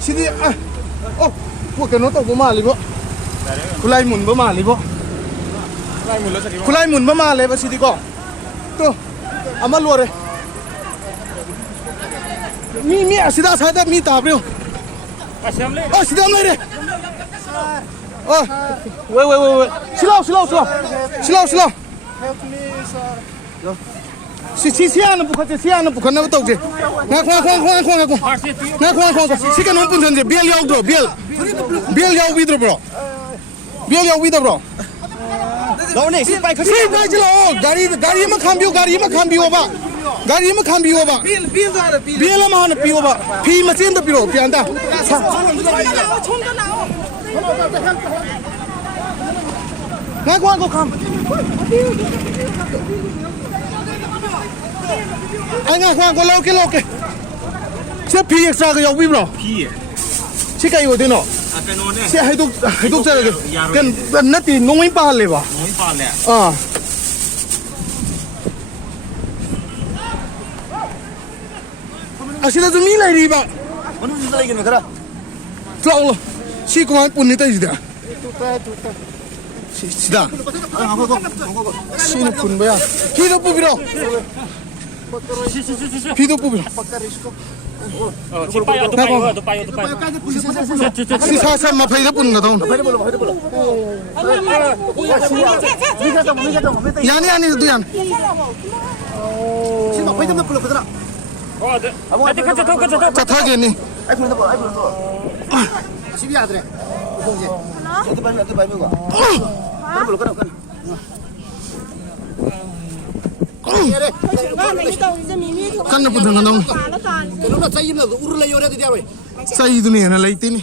시디พวกกันตกมาเลยบ่คุณไล่หมุนมาเลยบ่คุณไล่หมุนมาเลยบ่สิดีก็ตัวเอามาลัวเลยมีสิดาใช้ได้มีตาเปล่าสิดาเลยเว้ยชิลล์시시하는 부카제 시하는 부카나 부터지 나 시간 온 분선제 빌 야우도 빌 야우 위드로 브로 너네 시바이지로 가리만 캄비오 봐 빌라만 하나 비오 봐 비 마신도 비로 비안다 나고 캄 anh à khoan có lâu cái sẽ phi extra cái dòng bìm rồi sẽ cái gì thế nào sẽ hay tục chơi được cái nát thì ngông mấy pa lên à sẽ là zoom lại đi bạn lâu rồi chỉ có anh punni tay gì đấy 시다 시는 분 뭐야 피도 뽑이러 피도 뽑이러 시사삼 마파이다 뽑는 거다 야니 두얀 자 타겠니 kan na punta na daw. Kano na sa imo na urula yore di diaway. Sa ido niya na late ni.